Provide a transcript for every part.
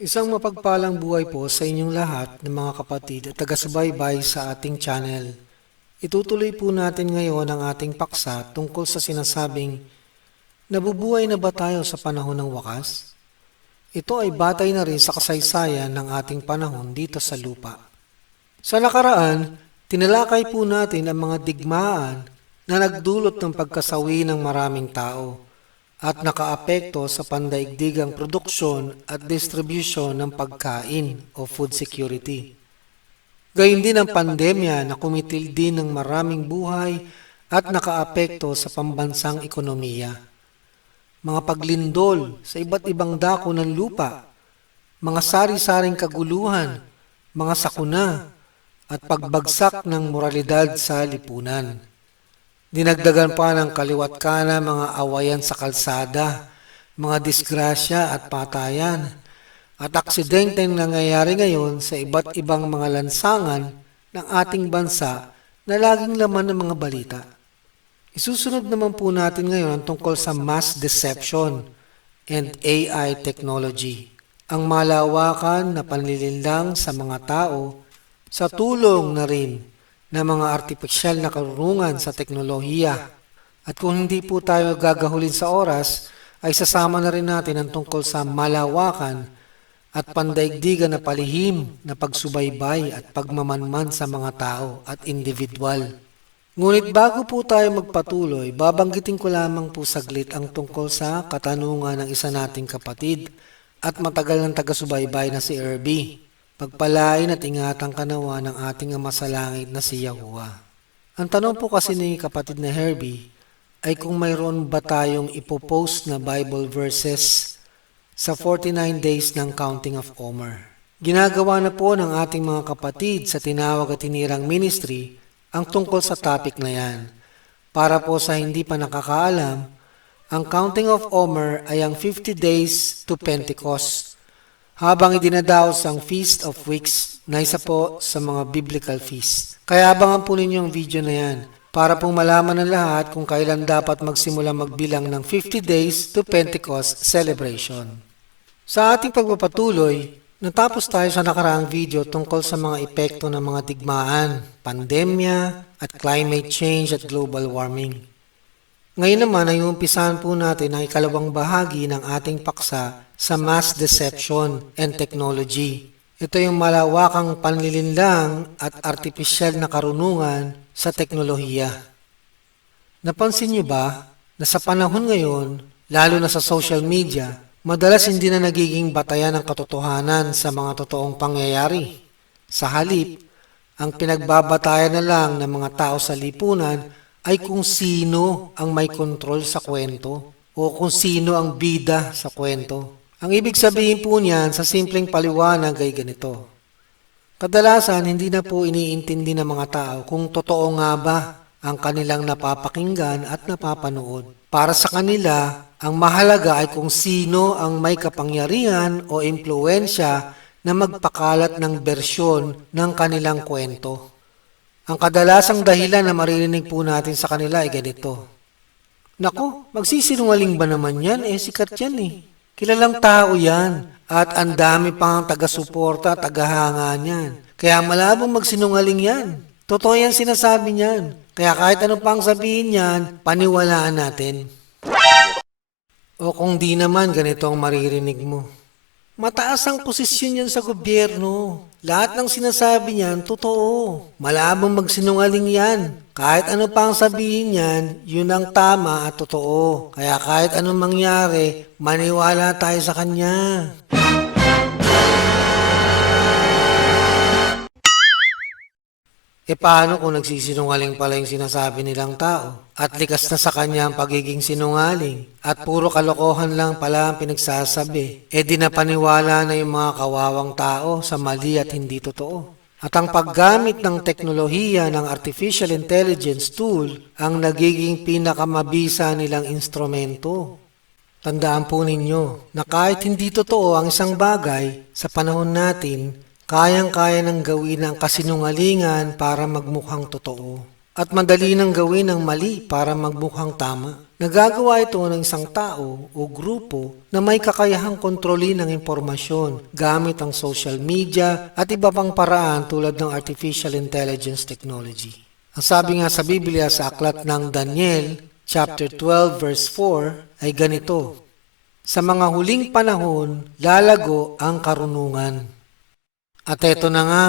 Isang mapagpalang buhay po sa inyong lahat ng mga kapatid at taga-subaybay sa ating channel. Itutuloy po natin ngayon ang ating paksa tungkol sa sinasabing, Nabubuhay na ba tayo sa panahon ng wakas? Ito ay batay na rin sa kasaysayan ng ating panahon dito sa lupa. Sa nakaraan, tinalakay po natin ang mga digmaan na nagdulot ng pagkasawi ng maraming tao at nakaapekto sa pandaigdigang produksyon at distribution ng pagkain o food security. Gayun din ang pandemya na kumitil din ng maraming buhay at nakaapekto sa pambansang ekonomiya. Mga paglindol sa iba't ibang dako ng lupa, mga sari-saring kaguluhan, mga sakuna, at pagbagsak ng moralidad sa lipunan. Dinagdagan pa ng kaliwat kana mga awayan sa kalsada, mga disgrasya at patayan, at aksidenteng nangyayari ngayon sa iba't ibang mga lansangan ng ating bansa na laging laman ng mga balita. Isusunod naman po natin ngayon ang tungkol sa mass deception and AI technology, ang malawakan na panlilinlang sa mga tao sa tulong na rin ng mga artipisyal na karunungan sa teknolohiya. At kung hindi po tayo gagahulin sa oras, ay sasama na rin natin ang tungkol sa malawakan at pandaigdigan na palihim na pagsubaybay at pagmamanman sa mga tao at individual. Ngunit bago po tayo magpatuloy, babanggitin ko lamang po saglit ang tungkol sa katanungan ng isa nating kapatid at matagal ng taga-subaybay na si Irby. Pagpalain at ingatan kanawa ng ating ama sa langit na si Yahuwah. Ang tanong po kasi ni kapatid na Herbie ay kung mayroon ba tayong ipopost na Bible verses sa 49 days ng Counting of Omer. Ginagawa na po ng ating mga kapatid sa tinawag at tinirang ministry ang tungkol sa topic na yan. Para po sa hindi pa nakakaalam, ang Counting of Omer ay ang 50 days to Pentecost habang idinadaos ang Feast of Weeks na isa po sa mga biblical feast. Kaya abangan po ninyo ang video na yan para pong malaman ng lahat kung kailan dapat magsimula magbilang ng 50 days to Pentecost celebration. Sa ating pagpapatuloy, natapos tayo sa nakaraang video tungkol sa mga epekto ng mga digmaan, pandemya, at climate change at global warming. Ngayon naman ay umpisahan po natin ang ikalawang bahagi ng ating paksa sa mass deception and technology. Ito yung malawakang panlilinlang at artipisyal na karunungan sa teknolohiya. Napansin niyo ba na sa panahon ngayon, lalo na sa social media, madalas hindi na nagiging batayan ng katotohanan sa mga totoong pangyayari. Sa halip, ang pinagbabatayan na lang ng mga tao sa lipunan ay kung sino ang may kontrol sa kwento o kung sino ang bida sa kwento. Ang ibig sabihin po niyan sa simpleng paliwanag ay ganito. Kadalasan hindi na po iniintindi ng mga tao kung totoo nga ba ang kanilang napapakinggan at napapanood. Para sa kanila, ang mahalaga ay kung sino ang may kapangyarihan o impluensya na magpakalat ng bersyon ng kanilang kwento. Ang kadalasang dahilan na maririnig po natin sa kanila ay ganito. Nako, magsisinungaling ba naman yan? Eh, sikat yan eh. Kilalang tao yan. At ang dami pang taga-suporta, tagahanga niyan. Kaya malabong magsinungaling yan. Totoo yan sinasabi niyan. Kaya kahit ano pang sabihin niyan, paniwalaan natin. O kung di naman, ganito ang maririnig mo. Mataas ang posisyon yan sa gobyerno. Lahat ng sinasabi niyan, totoo. Malabong magsinungaling yan. Kahit ano pang sabihin niyan, yun ang tama at totoo. Kaya kahit anong mangyari, maniwala tayo sa kanya. E paano kung nagsisinungaling pala yung sinasabi nilang tao? At likas na sa kanya ang pagiging sinungaling. At puro kalokohan lang pala ang pinagsasabi. E di napaniwala na yung mga kawawang tao sa mali at hindi totoo. At ang paggamit ng teknolohiya ng artificial intelligence tool ang nagiging pinakamabisa nilang instrumento. Tandaan po ninyo na kahit hindi totoo ang isang bagay sa panahon natin, kayang-kaya ng gawin ang kasinungalingan para magmukhang totoo. at madali nang gawin ang mali para magmukhang tama. Nagagawa ito ng isang tao o grupo na may kakayahang kontrolin ng impormasyon gamit ang social media at iba pang paraan tulad ng artificial intelligence technology. Ang sabi nga sa Biblia sa aklat ng Daniel, chapter 12 verse 4 ay ganito, Sa mga huling panahon, lalago ang karunungan. At eto na nga,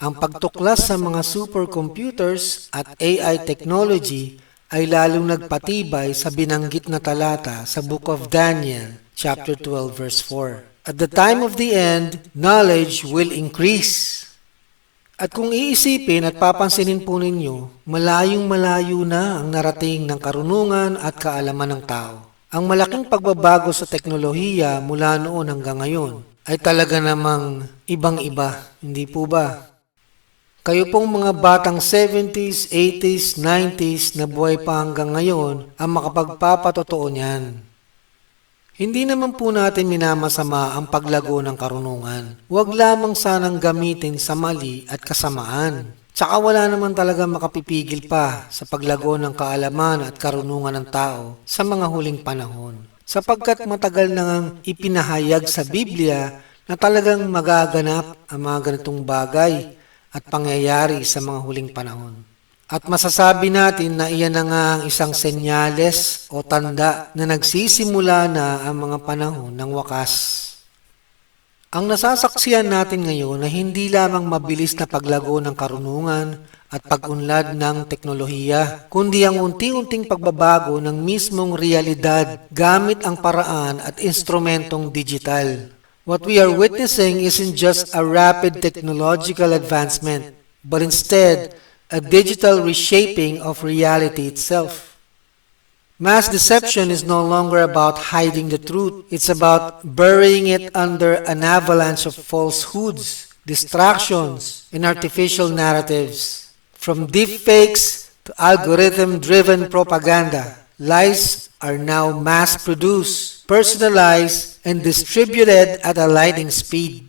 ang pagtuklas sa mga supercomputers at AI technology ay lalong nagpatibay sa binanggit na talata sa Book of Daniel, chapter 12, verse 4. At the time of the end, knowledge will increase. At kung iisipin at papansinin po ninyo, malayong malayo na ang narating ng karunungan at kaalaman ng tao. Ang malaking pagbabago sa teknolohiya mula noon hanggang ngayon ay talaga namang ibang-iba, hindi po ba? Kayo pong mga batang 70s, 80s, 90s na buhay pa hanggang ngayon ang makapagpapatotoo niyan. Hindi naman po natin minamasama ang paglago ng karunungan. Huwag lamang sanang gamitin sa mali at kasamaan. Tsaka wala naman talaga makapipigil pa sa paglago ng kaalaman at karunungan ng tao sa mga huling panahon. Sapagkat matagal nang ipinahayag sa Biblia na talagang magaganap ang mga ganitong bagay at pangyayari sa mga huling panahon. At masasabi natin na iyan na nga ang isang senyales o tanda na nagsisimula na ang mga panahon ng wakas. Ang nasasaksiyan natin ngayon na hindi lamang mabilis na paglago ng karunungan at pag-unlad ng teknolohiya, kundi ang unti-unting pagbabago ng mismong realidad gamit ang paraan at instrumentong digital. What we are witnessing isn't just a rapid technological advancement, but instead a digital reshaping of reality itself. Mass deception is no longer about hiding the truth, it's about burying it under an avalanche of falsehoods, distractions, and artificial narratives. From deepfakes to algorithm driven propaganda, lies are now mass produced, personalized, and distributed at a lightning speed.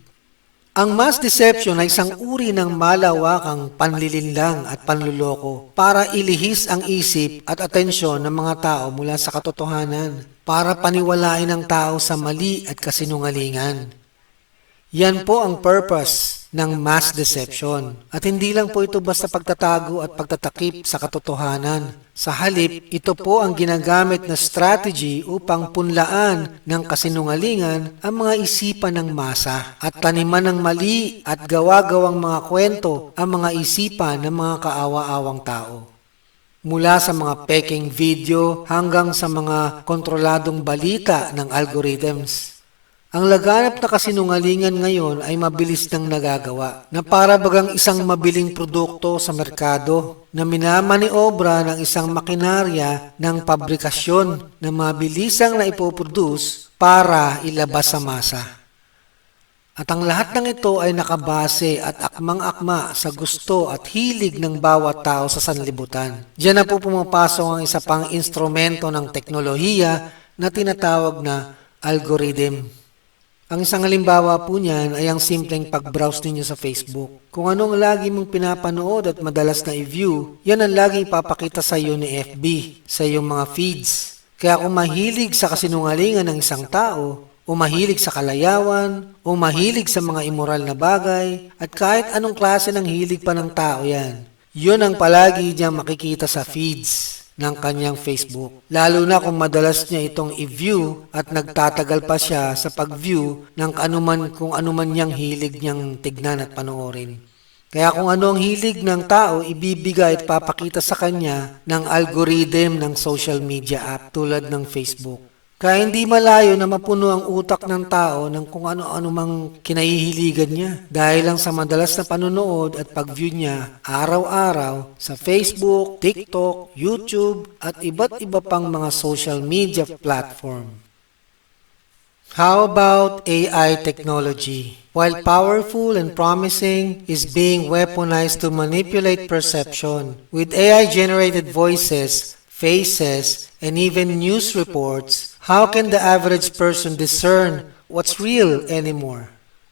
Ang mass deception ay isang uri ng malawakang panlilinlang at panluloko para ilihis ang isip at atensyon ng mga tao mula sa katotohanan para paniwalain ang tao sa mali at kasinungalingan. Yan po ang purpose ng mass deception. At hindi lang po ito basta pagtatago at pagtatakip sa katotohanan. Sa halip, ito po ang ginagamit na strategy upang punlaan ng kasinungalingan ang mga isipan ng masa at taniman ng mali at gawa-gawang mga kwento ang mga isipan ng mga kaawa-awang tao mula sa mga peking video hanggang sa mga kontroladong balita ng algorithms. Ang laganap na kasinungalingan ngayon ay mabilis nang nagagawa na para bagang isang mabiling produkto sa merkado na minamaniobra ng isang makinarya ng pabrikasyon na mabilisang na ipoproduce para ilabas sa masa. At ang lahat ng ito ay nakabase at akmang-akma sa gusto at hilig ng bawat tao sa sanlibutan. Diyan na po pumapasok ang isa pang instrumento ng teknolohiya na tinatawag na algorithm. Ang isang halimbawa po niyan ay ang simpleng pag-browse ninyo sa Facebook. Kung ano ang lagi mong pinapanood at madalas na i-view, yan ang lagi ipapakita sa iyo ni FB, sa iyong mga feeds. Kaya kung mahilig sa kasinungalingan ng isang tao, o mahilig sa kalayawan, o mahilig sa mga immoral na bagay, at kahit anong klase ng hilig pa ng tao yan, yun ang palagi niyang makikita sa feeds ng kanyang Facebook. Lalo na kung madalas niya itong i-view at nagtatagal pa siya sa pag-view ng anuman kung anuman niyang hilig niyang tignan at panoorin. Kaya kung ano ang hilig ng tao, ibibigay at papakita sa kanya ng algorithm ng social media app tulad ng Facebook. Kaya hindi malayo na mapuno ang utak ng tao ng kung ano-ano mang kinahihiligan niya dahil lang sa madalas na panonood at pag-view niya araw-araw sa Facebook, TikTok, YouTube at iba't iba pang mga social media platform. How about AI technology? While powerful and promising, is being weaponized to manipulate perception. With AI-generated voices, faces, and even news reports, How can the average person discern what's real anymore?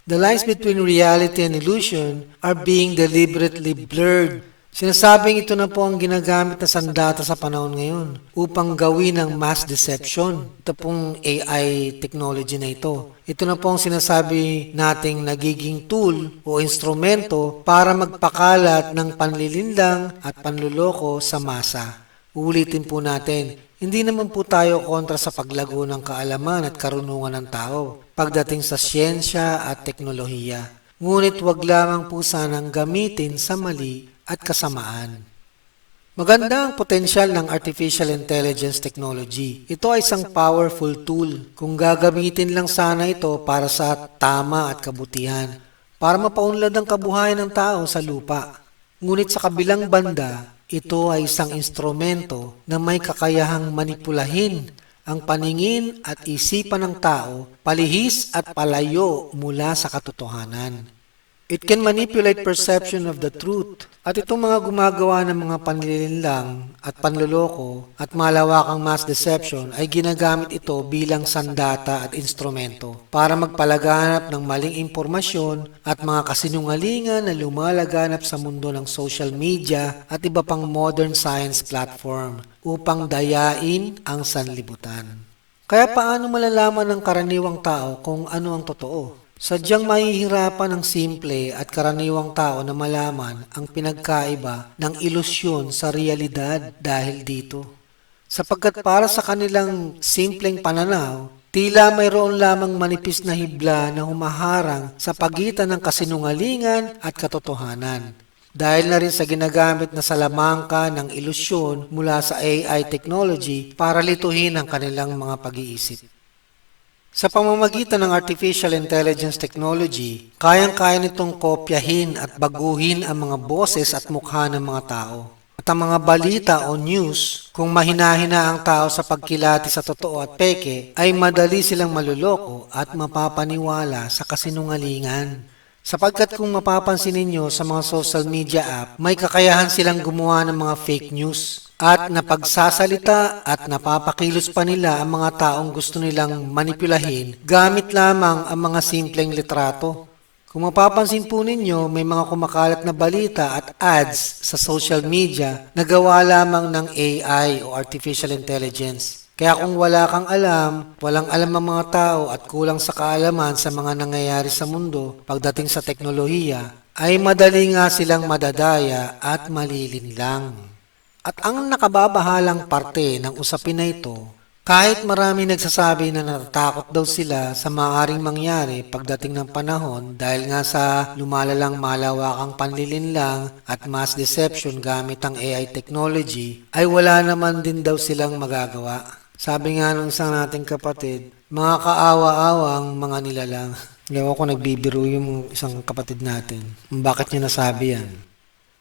The lines between reality and illusion are being deliberately blurred Sinasabing ito na po ang ginagamit na sandata sa panahon ngayon upang gawin ng mass deception. Ito pong AI technology na ito. Ito na po ang sinasabi nating nagiging tool o instrumento para magpakalat ng panlilinlang at panluloko sa masa. Uulitin po natin, hindi naman po tayo kontra sa paglago ng kaalaman at karunungan ng tao pagdating sa siyensya at teknolohiya. Ngunit wag lamang po sanang gamitin sa mali at kasamaan. Maganda ang potensyal ng artificial intelligence technology. Ito ay isang powerful tool kung gagamitin lang sana ito para sa tama at kabutihan, para mapaunlad ang kabuhayan ng tao sa lupa. Ngunit sa kabilang banda, ito ay isang instrumento na may kakayahang manipulahin ang paningin at isipan ng tao palihis at palayo mula sa katotohanan. It can manipulate perception of the truth. At itong mga gumagawa ng mga panlilinlang at panluloko at malawakang mass deception ay ginagamit ito bilang sandata at instrumento para magpalaganap ng maling impormasyon at mga kasinungalingan na lumalaganap sa mundo ng social media at iba pang modern science platform upang dayain ang sanlibutan. Kaya paano malalaman ng karaniwang tao kung ano ang totoo? Sadyang mahihirapan ng simple at karaniwang tao na malaman ang pinagkaiba ng ilusyon sa realidad dahil dito. Sapagkat para sa kanilang simpleng pananaw, tila mayroon lamang manipis na hibla na humaharang sa pagitan ng kasinungalingan at katotohanan. Dahil na rin sa ginagamit na salamangka ng ilusyon mula sa AI technology para lituhin ang kanilang mga pag-iisip. Sa pamamagitan ng artificial intelligence technology, kayang-kaya nitong kopyahin at baguhin ang mga boses at mukha ng mga tao. At ang mga balita o news, kung mahinahina ang tao sa pagkilati sa totoo at peke, ay madali silang maluloko at mapapaniwala sa kasinungalingan. Sapagkat kung mapapansin ninyo sa mga social media app, may kakayahan silang gumawa ng mga fake news at napagsasalita at napapakilos pa nila ang mga taong gusto nilang manipulahin gamit lamang ang mga simpleng litrato. Kung mapapansin po ninyo, may mga kumakalat na balita at ads sa social media na gawa lamang ng AI o Artificial Intelligence. Kaya kung wala kang alam, walang alam ang mga tao at kulang sa kaalaman sa mga nangyayari sa mundo pagdating sa teknolohiya, ay madali nga silang madadaya at malilinlang. At ang nakababahalang parte ng usapin na ito, kahit marami nagsasabi na natatakot daw sila sa maaaring mangyari pagdating ng panahon dahil nga sa lumalalang malawakang panlilinlang at mass deception gamit ang AI technology, ay wala naman din daw silang magagawa. Sabi nga ng isang nating kapatid, mga kaawa-awang mga nilalang. Gawa ko nagbibiro yung isang kapatid natin. Bakit niya nasabi yan?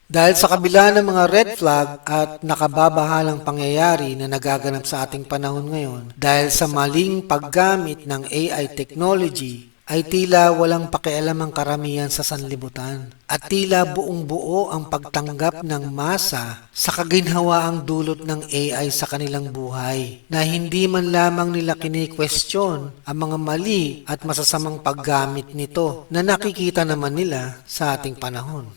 Dahil sa kabila ng mga red flag at nakababahalang pangyayari na nagaganap sa ating panahon ngayon, dahil sa maling paggamit ng AI technology, ay tila walang pakialam ang karamihan sa sanlibutan at tila buong buo ang pagtanggap ng masa sa kaginhawaang dulot ng AI sa kanilang buhay na hindi man lamang nila kini-question ang mga mali at masasamang paggamit nito na nakikita naman nila sa ating panahon.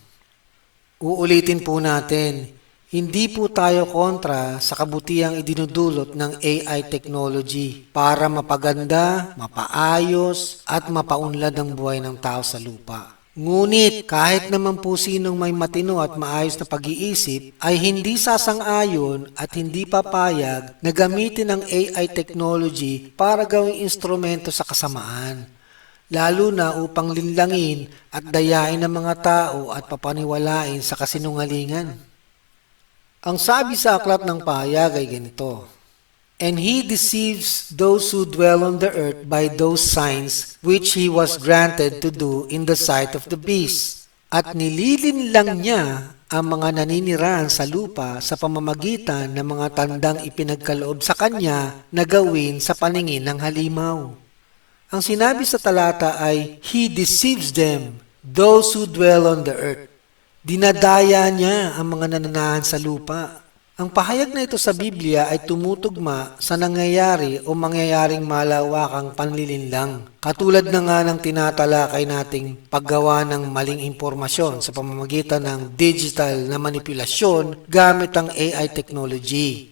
Uulitin po natin, hindi po tayo kontra sa kabutihang idinudulot ng AI technology para mapaganda, mapaayos at mapaunlad ang buhay ng tao sa lupa. Ngunit kahit naman po sinong may matino at maayos na pag-iisip ay hindi sasang-ayon at hindi papayag na gamitin ang AI technology para gawing instrumento sa kasamaan lalo na upang linlangin at dayain ng mga tao at papaniwalain sa kasinungalingan. Ang sabi sa aklat ng pahayag ay ganito, And he deceives those who dwell on the earth by those signs which he was granted to do in the sight of the beast. At nililinlang niya ang mga naninirahan sa lupa sa pamamagitan ng mga tandang ipinagkaloob sa kanya na gawin sa paningin ng halimaw. Ang sinabi sa talata ay, He deceives them, those who dwell on the earth. Dinadaya niya ang mga nananahan sa lupa. Ang pahayag na ito sa Biblia ay tumutugma sa nangyayari o mangyayaring malawakang panlilinlang. Katulad na nga ng tinatalakay nating paggawa ng maling impormasyon sa pamamagitan ng digital na manipulasyon gamit ang AI technology.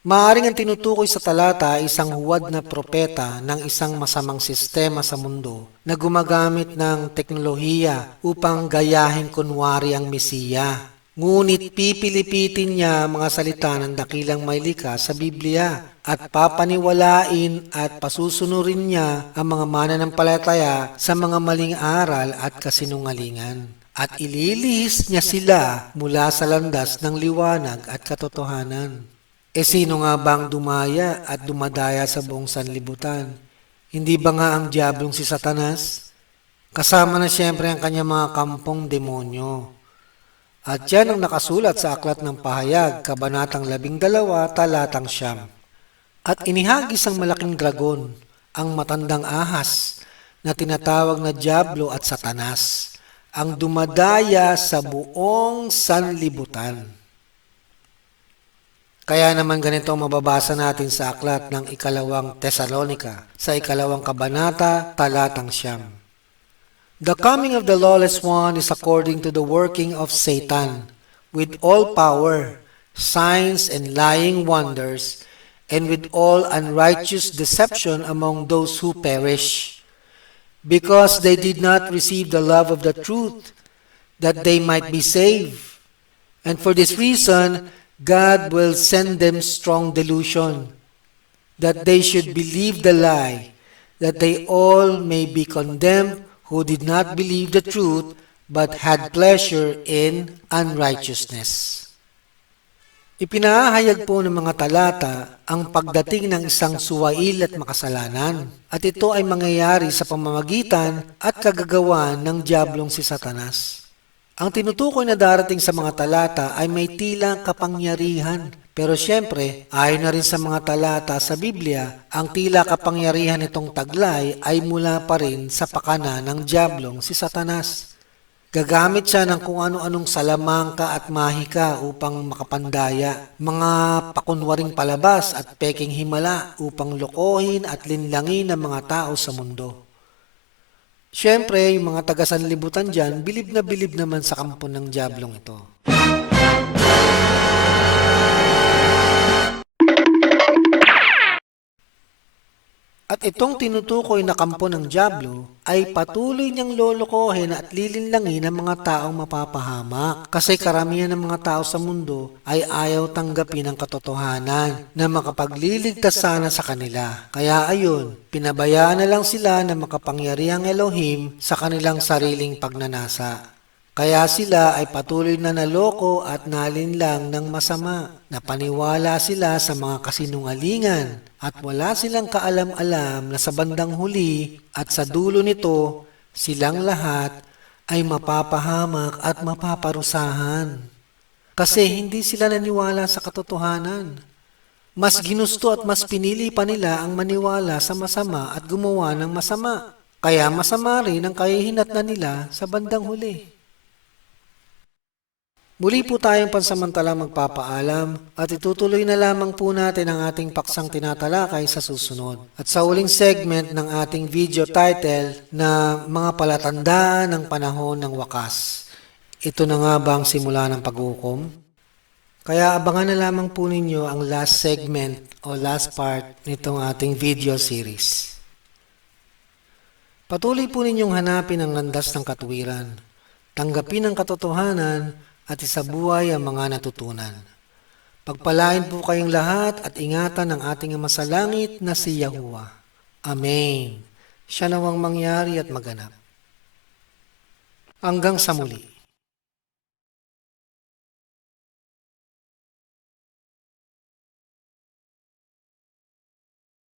Maaring ang tinutukoy sa talata ay isang huwad na propeta ng isang masamang sistema sa mundo na gumagamit ng teknolohiya upang gayahin kunwari ang Mesiya. Ngunit pipilipitin niya mga salita ng dakilang may likha sa Biblia at papaniwalain at pasusunurin niya ang mga mananampalataya sa mga maling aral at kasinungalingan. At ililihis niya sila mula sa landas ng liwanag at katotohanan. E sino nga bang dumaya at dumadaya sa buong sanlibutan? Hindi ba nga ang diablong si Satanas? Kasama na siyempre ang kanyang mga kampong demonyo. At yan ang nakasulat sa Aklat ng Pahayag, Kabanatang 12, Talatang Siyam. At inihagis ang malaking dragon, ang matandang ahas, na tinatawag na Diablo at Satanas, ang dumadaya sa buong sanlibutan. Kaya naman ganito mababasa natin sa aklat ng ikalawang Tesalonika, sa ikalawang kabanata, talatang siyam. The coming of the lawless one is according to the working of Satan, with all power, signs, and lying wonders, and with all unrighteous deception among those who perish, because they did not receive the love of the truth, that they might be saved. And for this reason, God will send them strong delusion, that they should believe the lie, that they all may be condemned who did not believe the truth, but had pleasure in unrighteousness. Ipinahayag po ng mga talata ang pagdating ng isang suwail at makasalanan, at ito ay mangyayari sa pamamagitan at kagagawan ng Diablong si Satanas. Ang tinutukoy na darating sa mga talata ay may tilang kapangyarihan. Pero siyempre, ayon na rin sa mga talata sa Biblia, ang tila kapangyarihan nitong taglay ay mula pa rin sa pakana ng Diablong si Satanas. Gagamit siya ng kung ano-anong salamangka at mahika upang makapandaya, mga pakunwaring palabas at peking himala upang lokohin at linlangin ang mga tao sa mundo. Siyempre, yung mga taga-sanlibutan dyan, bilib na bilib naman sa kampo ng Diablong ito. At itong tinutukoy na kampo ng Diablo ay patuloy niyang lolokohin at lilinlangin ang mga taong mapapahamak. Kasi karamihan ng mga tao sa mundo ay ayaw tanggapin ang katotohanan na makapagliligtas sana sa kanila. Kaya ayun, pinabayaan na lang sila na makapangyarihang Elohim sa kanilang sariling pagnanasa. Kaya sila ay patuloy na naloko at nalinlang ng masama. Napaniwala sila sa mga kasinungalingan at wala silang kaalam-alam na sa bandang huli at sa dulo nito, silang lahat ay mapapahamak at mapaparusahan. Kasi hindi sila naniwala sa katotohanan. Mas ginusto at mas pinili pa nila ang maniwala sa masama at gumawa ng masama. Kaya masama rin ang kahihinatnan nila sa bandang huli. Muli po tayong pansamantalang magpapaalam at itutuloy na lamang po natin ang ating paksang tinatalakay sa susunod. At sa uling segment ng ating video title na mga palatandaan ng panahon ng wakas. Ito na nga ba ang simula ng paghukom? Kaya abangan na lamang po ninyo ang last segment o last part nitong ating video series. Patuloy po ninyong hanapin ang landas ng katuwiran. Tanggapin ang katotohanan at isabuhay ang mga natutunan. Pagpalain po kayong lahat at ingatan ang ating Ama sa langit na si Yahuwah. Amen. Siya nawang mangyari at maganap. Hanggang sa muli.